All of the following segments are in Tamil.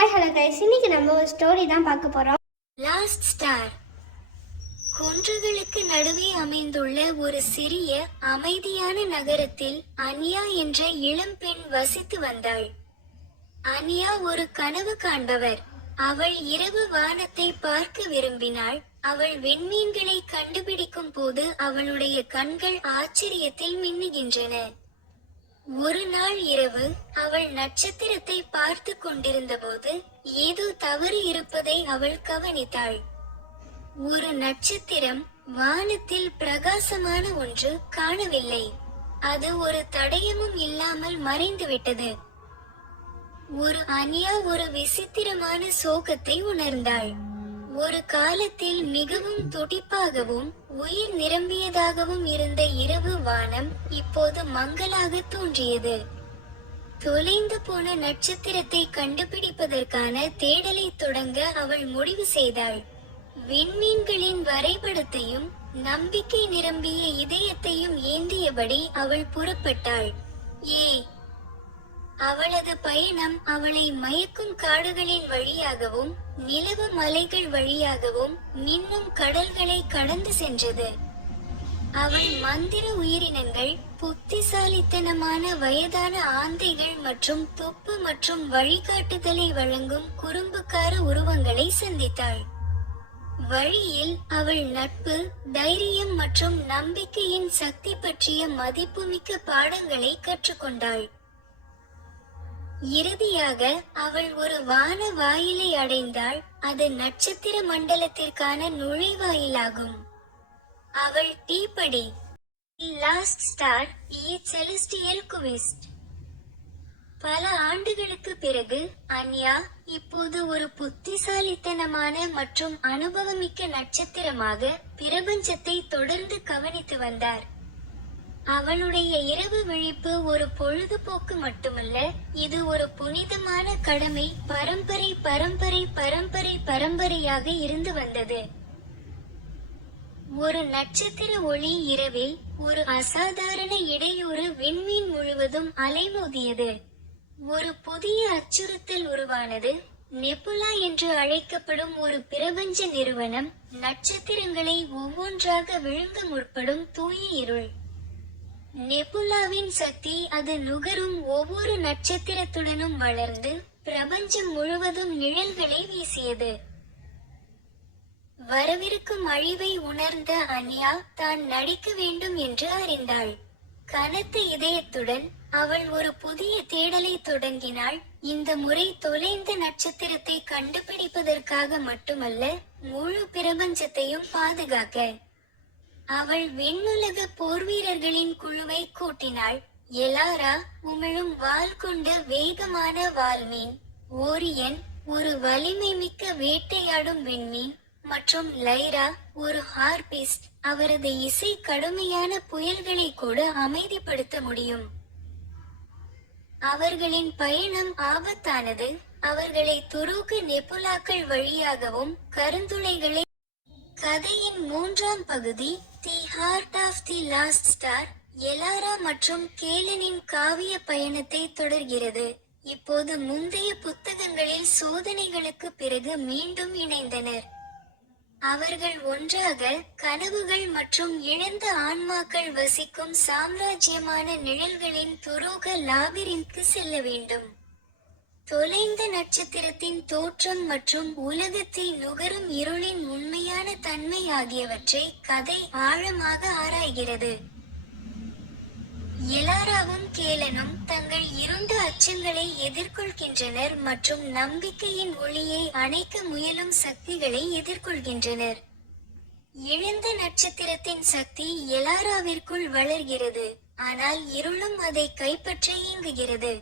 ஹாய் ஹலோ கைஸ் இன்னைக்கு நம்ம ஒரு ஸ்டோரி தான் பார்க்க போறோம். லாஸ்ட் ஸ்டார் குன்றுகளுக்கு நடுவே அமைந்துள்ள ஒரு சிறிய அமைதியான நகரத்தில் அனியா என்ற இளம்பெண் வசித்து வந்தாள். அனியா ஒரு கனவு காண்பவர். அவள் இரவு வானத்தை பார்க்க விரும்பினாள். அவள் விண்மீன்களை கண்டுபிடிக்கும் போது அவளுடைய கண்கள் ஆச்சரியத்தில் மின்னுகின்றன. ஒரு நாள் இரவு அவள் நட்சத்திரத்தை பார்த்து கொண்டிருந்தபோது ஏதோ தவறு இருப்பதை அவள் கவனித்தாள். ஒரு நட்சத்திரம் வானத்தில் பிரகாசமான ஒன்று காணவில்லை. அது ஒரு தடயமும் இல்லாமல் மறைந்துவிட்டது. ஒரு அனியா ஒரு விசித்திரமான சோகத்தை உணர்ந்தாள். ஒரு காலத்தில் மிகவும் துடிப்பாகவும் உயிர் நிரம்பியதாகவும் இருந்த இரவு வானம் இப்போது மங்கலாக தோன்றியது. தொலைந்து போன நட்சத்திரத்தை கண்டுபிடிப்பதற்கான தேடலை தொடங்க அவள் முடிவு செய்தாள். விண்மீன்களின் வரைபடத்தையும் நம்பிக்கை நிரம்பிய இதயத்தையும் ஏந்தியபடி அவள் புறப்பட்டாள். ஏ அவளது பயணம் அவளை மயக்கும் காடுகளின் வழியாகவும் நிலவு மலைகள் வழியாகவும் மின்னும் கடல்களை கடந்து சென்றது. அவள் மந்திர உயிரினங்கள் புத்திசாலித்தனமான வயதான ஆந்தைகள் மற்றும் தொப்பு மற்றும் வழிகாட்டுதலை வழங்கும் குறும்புக்கார உருவங்களை சந்தித்தாள். வழியில் அவள் நட்பு தைரியம் மற்றும் நம்பிக்கையின் சக்தி பற்றிய மதிப்புமிக்க பாடங்களை கற்றுக்கொண்டாள். இறுதியாக அவள் ஒரு வான வாயிலை அடைந்தாள் அது நட்சத்திர மண்டலத்திற்கான நுழைவாயிலாகும். அவள் டீப்படி லாஸ்ட் ஸ்டார் இ செலஸ்டியல் குவிஸ்ட். பல ஆண்டுகளுக்கு பிறகு அன்யா இப்போது ஒரு புத்திசாலித்தனமான மற்றும் அனுபவமிக்க நட்சத்திரமாக பிரபஞ்சத்தை தொடர்ந்து கவனித்து வந்தார். அவளுடைய இரவு விழிப்பு ஒரு பொழுதுபோக்கு மட்டுமல்ல இது ஒரு புனிதமான கடமை பரம்பரை பரம்பரை பரம்பரை பரம்பரையாக இருந்து வந்தது. ஒரு நட்சத்திர ஒளி இரவில் ஒரு அசாதாரண இடையூறு விண்மீன் முழுவதும் அலைமோதியது. ஒரு புதிய அச்சுறுத்தல் உருவானது. நெபுலா என்று அழைக்கப்படும் ஒரு பிரபஞ்ச நிறுவனம் நட்சத்திரங்களை ஒவ்வொன்றாக விழுங்க முற்படும் தூய இருள். நெபுலாவின் சக்தி அது நுகரும் ஒவ்வொரு நட்சத்திரத்துடனும் வளர்ந்து பிரபஞ்சம் முழுவதும் நிழல்களை வீசியது. வரவிருக்கும் அழிவை உணர்ந்த அன்யா தான் நடிக்க வேண்டும் என்று அறிந்தாள். கனத்த இதயத்துடன் அவள் ஒரு புதிய தேடலை தொடங்கினாள். இந்த முறை தொலைந்த நட்சத்திரத்தை கண்டுபிடிப்பதற்காக மட்டுமல்ல முழு பிரபஞ்சத்தையும் பாதுகாக்க. அவள் விண்ணுலக போர்வீரர்களின் குழுவை கூட்டினாள். எலாரா உமிழும் வாள் கொண்ட வேகமான வால்மீன் ஓரியன் ஒரு வலிமை மிக்க வேட்டையாடும் விண்மீன். மற்றும் லைரா ஒரு ஹார்பிஸ்ட். அவரது இசை கடுமையான புயல்களை கூட அமைதிப்படுத்த முடியும். அவர்களின் பயணம் ஆபத்தானது. அவர்களை துருக்கு நெபுலாக்கள் வழியாகவும் கருந்துளைகளை கதையின் மூன்றாம் பகுதி the heart of the lost star Elara மற்றும் கேலனின் காவிய பயணத்தை தொடர்கிறது. இப்போது முந்தைய புத்தகங்களில் சோதனைகளுக்கு பிறகு மீண்டும் இணைந்தனர். அவர்கள் ஒன்றாக கனவுகள் மற்றும் இழந்த ஆன்மாக்கள் வசிக்கும் சாம்ராஜ்யமான நிழல்களின் துரோக லாபிரின்க்கு செல்ல வேண்டும். தொலைந்த நட்சத்திரத்தின் தோற்றம் மற்றும் உலகத்தை நுகரும் இருளின் உண்மையான தன்மை ஆகியவற்றை கதை ஆழமாக ஆராய்கிறது. எலாராவும் கேலனும் தங்கள் இருண்ட அச்சங்களை எதிர்கொள்கின்றனர் மற்றும் நம்பிக்கையின் ஒளியை அணைக்க முயலும் சக்திகளை எதிர்கொள்கின்றனர். இழந்த நட்சத்திரத்தின் சக்தி எலாராவிற்குள் வளர்கிறது ஆனால் இருளும் அதை கைப்பற்ற இயங்குகிறது.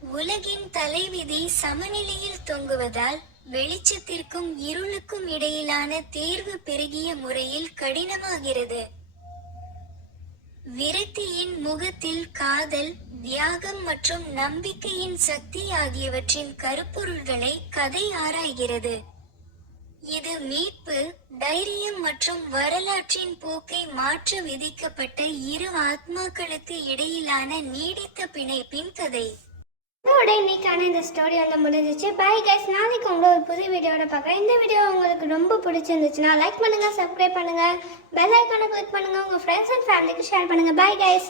உலகின் தலைவிதி சமநிலையில் தொங்குவதால் வெளிச்சத்திற்கும் இருளுக்கும் இடையிலான தேர்வு பெருகிய முறையில் கடினமாகிறது. விரக்தியின் முகத்தில் காதல் தியாகம் மற்றும் நம்பிக்கையின் சக்தி ஆகியவற்றின் கருப்பொருள்களை கதை ஆராய்கிறது. இது மீட்பு தைரியம் மற்றும் வரலாற்றின் போக்கை மாற்ற விதிக்கப்பட்ட இரு ஆத்மாக்களுக்கு இடையிலான நீடித்த பிணைப்பின் கதை. இதோட இன்னைக்கான இந்த ஸ்டோரி வந்து முடிஞ்சிச்சு. பை கைஸ் நாளைக்கு உங்களை ஒரு புது வீடியோட பார்க்குறேன் இந்த வீடியோ உங்களுக்கு ரொம்ப பிடிச்சிருந்துச்சுன்னா லைக் பண்ணுங்கள் சப்ஸ்கிரைப் பண்ணுங்கள் பெல் ஐக்கானை கிளிக் பண்ணுங்க. உங்கள் ஃப்ரெண்ட்ஸ் அண்ட் ஃபேமிலிக்கு ஷேர் பண்ணுங்கள் பை கைஸ்